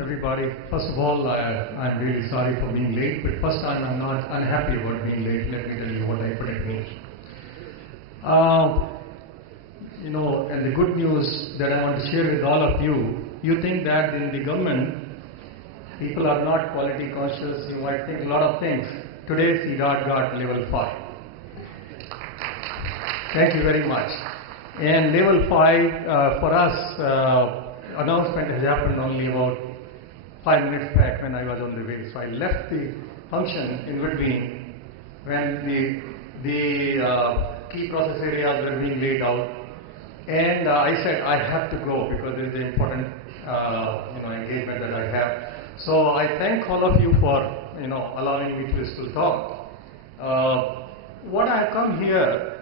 everybody. First of all, I'm really sorry for being late, but first time I'm not unhappy about being late. Let me tell you what it means. And the good news that I want to share with all of you, you think that in the government, people are not quality conscious, you might think a lot of things. Today, CDOT got level 5. Thank you very much. And level 5, for us, announcement has happened only about 5 minutes back when I was on the way. So I left the function in between when the key process areas were being laid out. And I said I have to go because there is an important engagement that I have. So I thank all of you for allowing me to still talk. What I have come here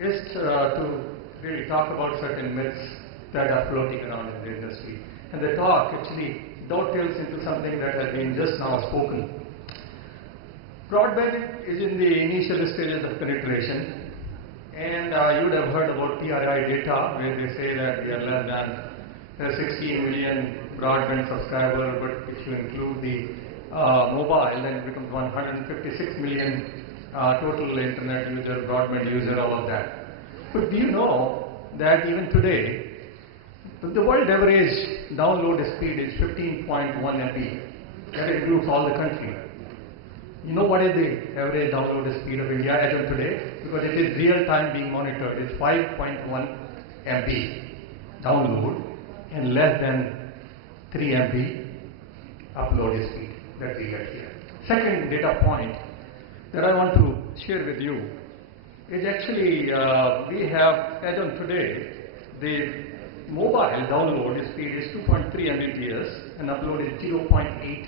is to really talk about certain myths that are floating around in the industry. And the talk actually dovetails into something that has been just now spoken. Broadband is in the initial stages of penetration, and you would have heard about TRI data where they say that we are less than 16 million broadband subscribers, but if you include the mobile, then it becomes 156 million total internet user, broadband user, all of that. But do you know that even today, the world average download speed is 15.1 MB. That includes all the country. You know what is the average download speed of India as of today? Because it is real time being monitored. It's 5.1 MB download and less than 3 MB upload speed that we get here. Second data point that I want to share with you is actually we have, as of today, the mobile download speed is 2.3 Mbps and upload is 0.8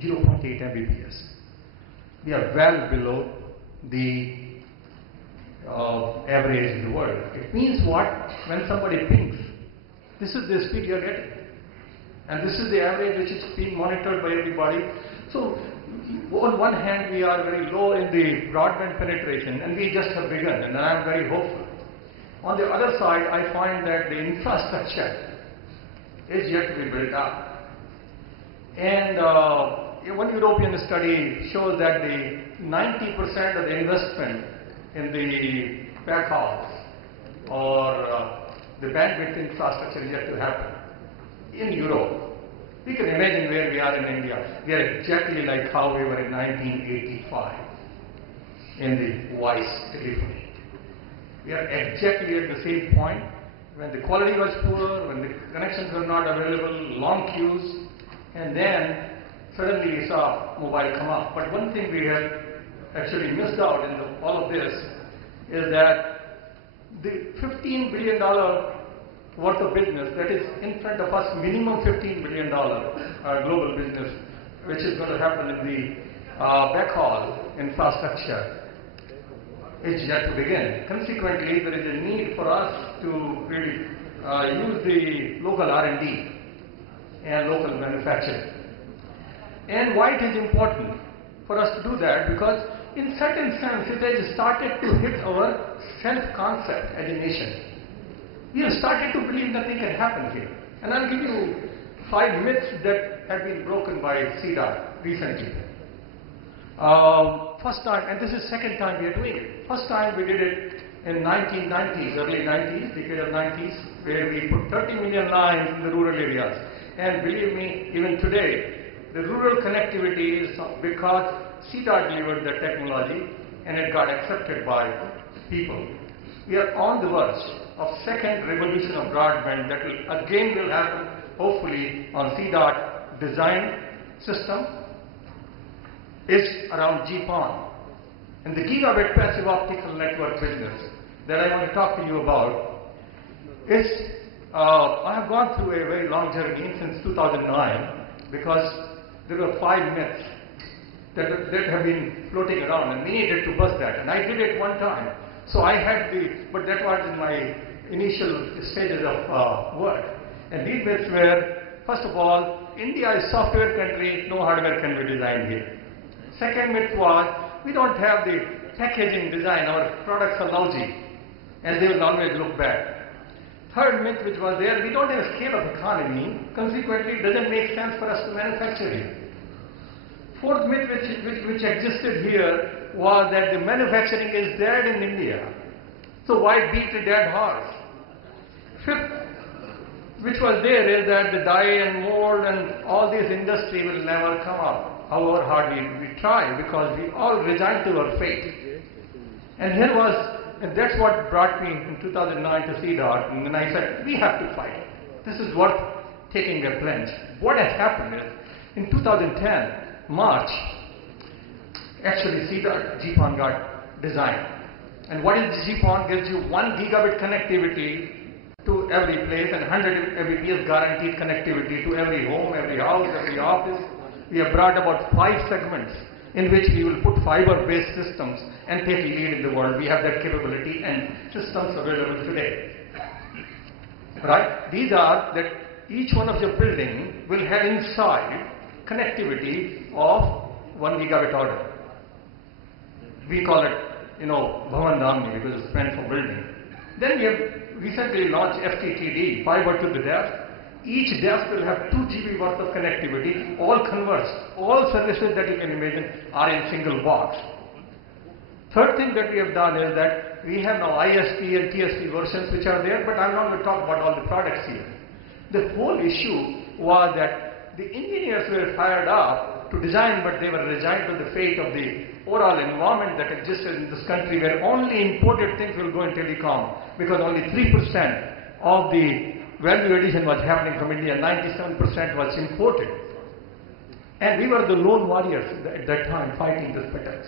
Mbps. We are well below the average in the world. It means what? When somebody pings, this is the speed you are getting. And this is the average which is being monitored by everybody. So on one hand, we are very low in the broadband penetration, and we just have begun, and I am very hopeful. On the other side, I find that the infrastructure is yet to be built up. And one European study shows that the 90% of the investment in the backhauls or the bandwidth infrastructure is yet to happen in Europe. We can imagine where we are in India. We are exactly like how we were in 1985 in the voice telephony. We are exactly at the same point when the quality was poor, when the connections were not available, long queues, and then suddenly we saw mobile come up. But one thing we have actually missed out in all of this is that the $15 billion worth of business that is in front of us, minimum $15 billion global business, which is going to happen in the backhaul infrastructure, is yet to begin. Consequently, there is a need for us to really use the local R&D and local manufacturing. And why it is important for us to do that? Because in certain sense, it has started to hit our self-concept as a nation. We have started to believe nothing can happen here. And I'll give you 5 myths that have been broken by CDOT recently. First time, and this is second time we are doing it. First time we did it in 1990s, early 90s, decade of 90s, where we put 30 million lines in the rural areas. And believe me, even today, the rural connectivity is because CDOT delivered the technology and it got accepted by people. We are on the verge of second revolution of broadband that will happen hopefully on CDOT design system. Is around GPON. And the gigabit passive optical network business that I want to talk to you about is, I have gone through a very long journey since 2009 because there were 5 myths that have been floating around and we needed to bust that. And I did it one time. So I had but that was in my initial stages of work. And these myths were, first of all, India is a software country, no hardware can be designed here. Second myth was, we don't have the packaging design, our products are lousy, and they will always look bad. Third myth which was there, we don't have a scale of economy, consequently it doesn't make sense for us to manufacture it. Fourth myth which existed here was that the manufacturing is dead in India. So why beat a dead horse? Fifth, which was there, is that the dye and mold and all this industry will never come up, however hard we try, because we all resigned to our fate. And that's what brought me in 2009 to CDOT, and then I said, we have to fight. This is worth taking a plunge. What has happened is, in 2010, March, actually CDOT GPON got designed. And what is GPON? Gives you 1 gigabit connectivity to every place and 100 Mbps guaranteed connectivity to every home, every house, every office. We have brought about 5 segments in which we will put fiber-based systems and take lead in the world. We have that capability and systems available today. Right? These are that each one of your building will have inside connectivity of 1 gigabit order. We call it, Bhavan Damni, because it's meant for building. Then we have recently launched FTTD, fiber to the desk. Each desk will have 2 GB worth of connectivity, all converged. All services that you can imagine are in single box. Third thing that we have done is that we have now ISP and TSP versions which are there, but I'm not going to talk about all the products here. The whole issue was that the engineers were fired up to design, but they were resigned to the fate of the overall environment that existed in this country, where only imported things will go in telecom, because only 3% of the value addition was happening from India, 97% was imported. And we were the lone warriors at that time fighting this battle.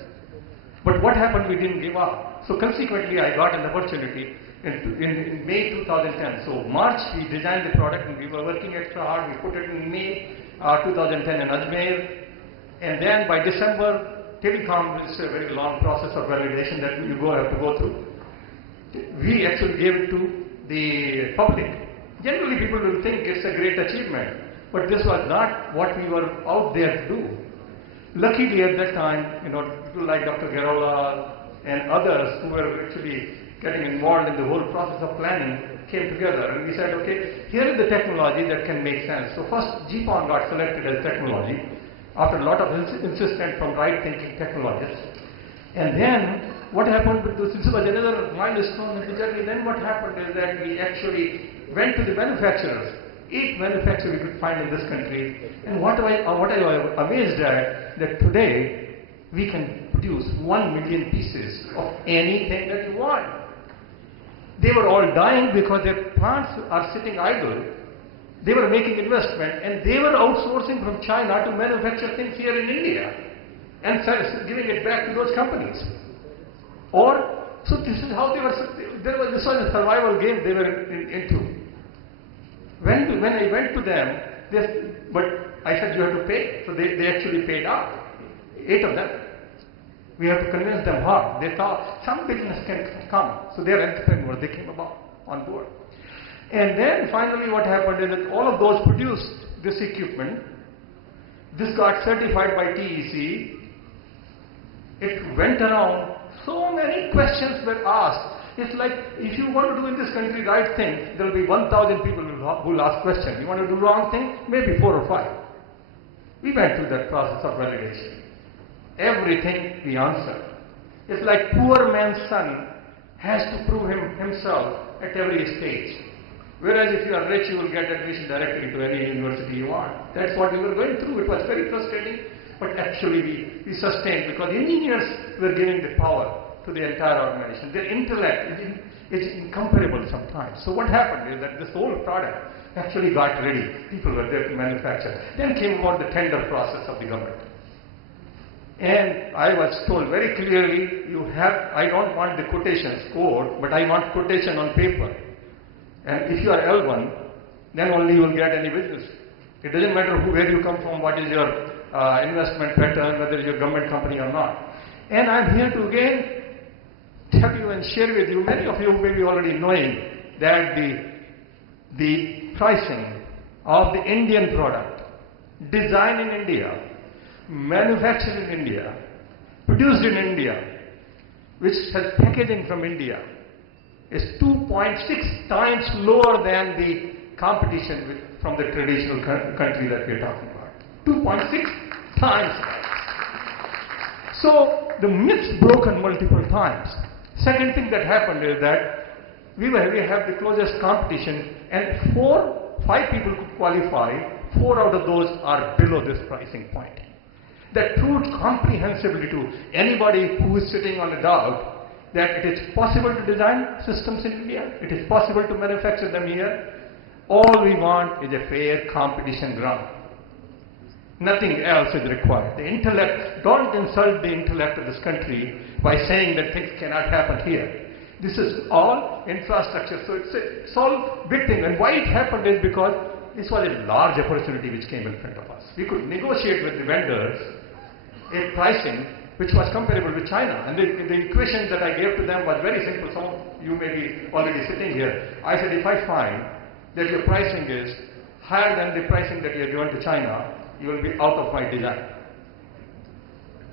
But what happened, we didn't give up. So consequently, I got an opportunity in May 2010. So March, we designed the product and we were working extra hard. We put it in May 2010 in Ajmer. And then by December, telecom is a very long process of validation that you have to go through. We actually gave it to the public. Generally, people will think it's a great achievement, but this was not what we were out there to do. Luckily, at that time, people like Dr. Garola and others who were actually getting involved in the whole process of planning came together, and we said, okay, here is the technology that can make sense. So first, GPON got selected as technology after a lot of insistence from right-thinking technologists. And then, what happened with this? This was another milestone in the journey. Then what happened is that we actually went to the manufacturers. 8 manufacturers we could find in this country. And what I was amazed at, that today we can produce 1 million pieces of anything that you want. They were all dying because their plants are sitting idle. They were making investment and they were outsourcing from China to manufacture things here in India and giving it back to those companies. So this is how they were, this was a survival game they were into. When I went to them, but I said you have to pay, so they actually paid up, 8 of them. We have to convince them hard. They thought some business can come, so they are entrepreneurs, they came about on board. And then finally what happened is that all of those produced this equipment. This got certified by TEC. It went around. So many questions were asked. It's like, if you want to do in this country right thing, there will be 1,000 people who will ask questions. You want to do wrong thing? Maybe 4 or 5. We went through that process of validation. Everything we answered. It's like poor man's son has to prove himself at every stage. Whereas if you are rich, you will get admission directly to any university you want. That's what we were going through. It was very frustrating, but actually we sustained, because engineers were giving the power to the entire organization. Their intellect is incomparable sometimes. So what happened is that this whole product actually got ready. People were there to manufacture. Then came about the tender process of the government. And I was told very clearly, I don't want the quotation scored, but I want quotation on paper. And if you are L1, then only you will get any business. It doesn't matter where you come from, what is your investment pattern, whether you're a government company or not. And I'm here to again tell you and share with you, many of you may be already knowing that the pricing of the Indian product, designed in India, manufactured in India, produced in India, which has packaging from India, is 2.6 times lower than the competition from the traditional country that we are talking about. 2.6 times. So the myth's broken multiple times. Second thing that happened is that we have the closest competition, and 5 people could qualify. 4 out of those are below this pricing point. That proved comprehensively to anybody who is sitting on a doubt that it is possible to design systems in India, it is possible to manufacture them here. All we want is a fair competition ground. Nothing else is required. The intellect, don't insult the intellect of this country by saying that things cannot happen here. This is all infrastructure, so it's all big thing. And why it happened is because this was a large opportunity which came in front of us. We could negotiate with the vendors a pricing which was comparable with China. And the equation that I gave to them was very simple. Some of you may be already sitting here. I said, if I find that your pricing is higher than the pricing that you have given to China, you will be out of my design.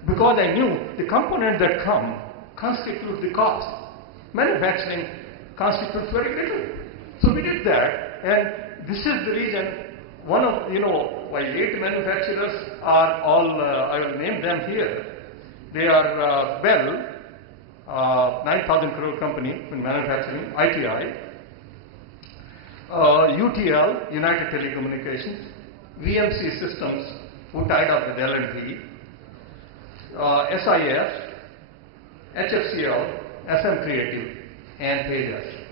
Because I knew the components that come constitute the cost. Manufacturing constitutes very little. So we did that, and this is the reason one of, why 8 manufacturers are all, I will name them here. They are Bell, 9,000 crore company in manufacturing, ITI, UTL, United Telecommunications, VMC Systems, who tied up with L&T, SIF, HFCL, SM Creative, and Tejas.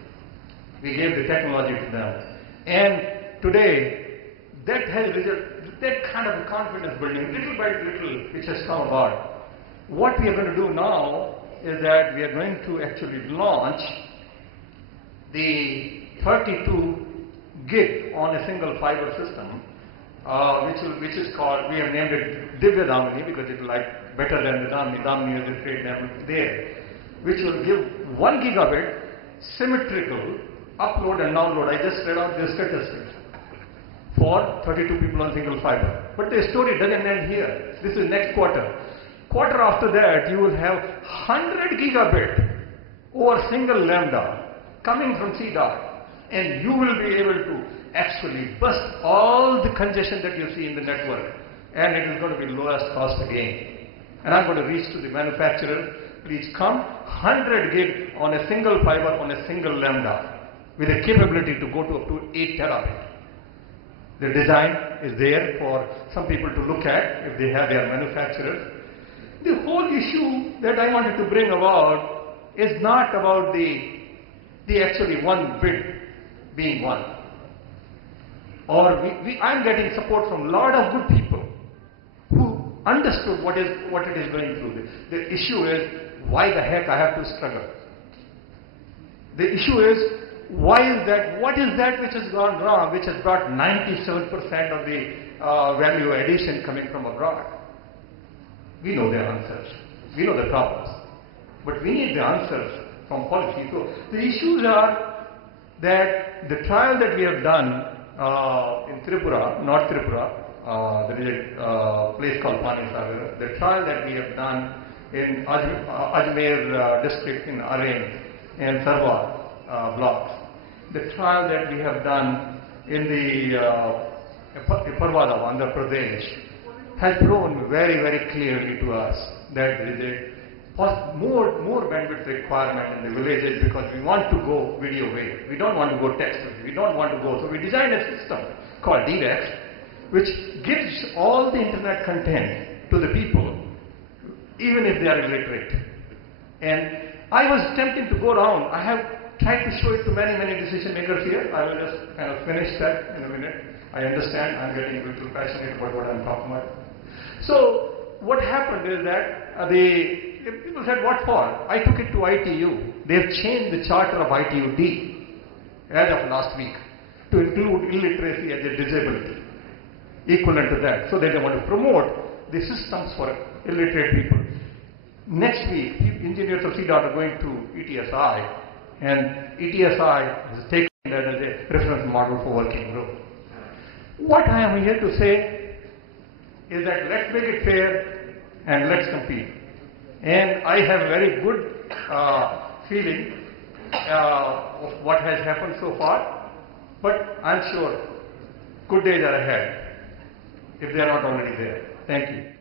We gave the technology to them. And today, that has resulted, that kind of confidence building, little by little, which has come about. What we are going to do now is that we are going to actually launch the 32 gig on a single fiber system, which is called, we have named it Divya Damini because it is like better than the Damini. Damini is the trade name there, which will give 1 gigabit symmetrical upload and download. I just read out the statistics for 32 people on single fiber. But the story doesn't end here. This is next quarter. Quarter after that, you will have 100 gigabit over single lambda coming from CDOT, and you will be able to actually bust all the congestion that you see in the network, and it is going to be lowest cost again. And I'm going to reach to the manufacturer, please come 100 gig on a single fiber on a single lambda with a capability to go to up to 8 terabit. The design is there for some people to look at if they have their manufacturers. The whole issue that I wanted to bring about is not about the actually one bid being won. Or I'm getting support from a lot of good people who understood what it is going through. The issue is, why the heck I have to struggle? The issue is, why is that? What is that which has gone wrong, which has brought 97% of the value addition coming from abroad? We know the answers. We know the problems. But we need the answers from policy. So the issues are that the trial that we have done in Tripura, North Tripura, there is a place called Panisagar. The trial that we have done in Ajmer district in Arain and Sarwar blocks. The trial that we have done in the Parvada, Andhra Pradesh, has proven very, very clearly to us that there is a more bandwidth requirement in the villages because we want to go video wave. We don't want to go text. We don't want to go. So we designed a system called DREX, which gives all the internet content to the people, even if they are illiterate. And I was tempted to go around. I have tried to show it to many, many decision makers here. I will just kind of finish that in a minute. I understand I'm getting a little passionate about what I'm talking about. So what happened is that people said, what for? I took it to ITU. They've changed the charter of ITU-D as of last week to include illiteracy as a disability, equivalent to that. So they want to promote the systems for illiterate people. Next week, engineers of CDOT are going to ETSI, and ETSI has taken that as a reference model for working group. What I am here to say is that let's make it fair and let's compete. And I have a very good feeling of what has happened so far, but I'm sure good days are ahead if they are not already there. Thank you.